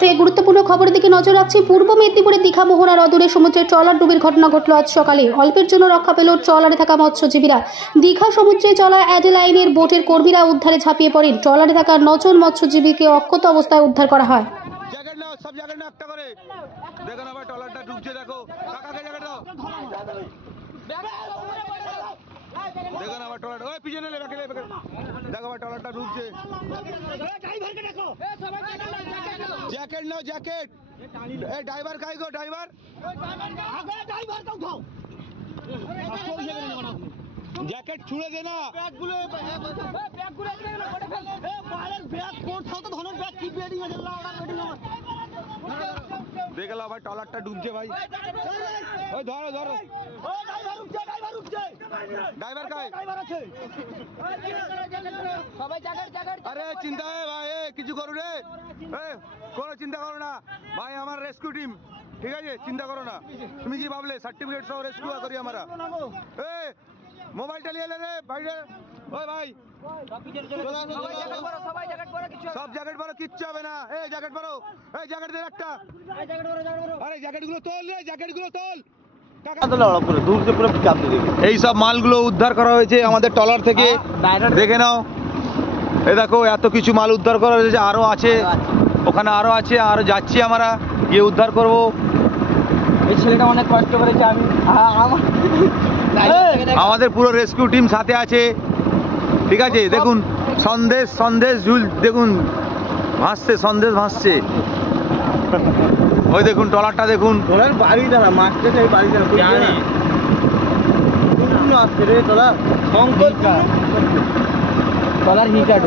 গুরুত্বপূর্ণ খবরের দিকে নজর রাখছি। পূর্ব মেদিনীপুরের দীঘা মোহনার অদূরে সমুদ্রে ট্রলার ডুবির ঘটনা ঘটল আজ সকালে। অল্পের জন্য রক্ষা পেল ট্রলারে থাকা মৎস্যজীবীরা। দীঘা সমুদ্রে চলা অ্যাডেলাইনের বোটের কর্মীরা উদ্ধারে ঝাঁপিয়ে পড়েন। ট্রলারে থাকা 9 জন মৎস্যজীবীকে অক্ষত অবস্থায় উদ্ধার করা হয়। দেখো না টলার ওই পিছনে লে রাখলে দেখো টলারটা ঢুকছে। জ্যাকেট নাও জ্যাকেট। এই ড্রাইভার কাই গো ড্রাইভার জ্যাকেট ছুঁড়ে দে না। দেখে লাও ভাই টলারটা ডুবছে ভাই। ওই ধরো ধরো ড্রাইভার কাই আরে চিন্তা ভাই কিছু করো রে কোনো চিন্তা করো না ভাই আমার রেস্কিউ টিম ঠিক আছে চিন্তা করো না। তুমি কি ভাবলে সার্টিফিকেট সহ রেস্কিউ করি আমরা মোবাইলটা নিয়ে এলে রে ভাইরে। ওই ভাই সব জ্যাকেট পরো কিচ্ছু হবে না। এই জ্যাকেট পরো এই জ্যাকেট দে একটা। আরে জ্যাকেট গুলো তোল রে জ্যাকেট গুলো তোল। এই সব মালগুলো উদ্ধার করা হয়েছে আমাদের ট্রলার থেকে দেখে নাও। এই দেখো এত কিছু মাল উদ্ধার করা হয়েছে আরো আছে ওখানে আরো আছে আরো যাচ্ছি আমরা গিয়ে উদ্ধার করব। এই ছেলেটা অনেক কষ্ট করেছে আমাদের পুরো রেস্কিউ টিম সাথে আছে ঠিক আছে। দেখুন সন্দেশ সন্দেশ ঝুল দেখুন ভাসছে সন্দেশ ভাসছে। ওই দেখুন ট্রলারটা দেখুন বাড়ি দাঁড়া মাছটা চাই বাড়ি দাঁড়া আসছে রে ট্রলার হিটার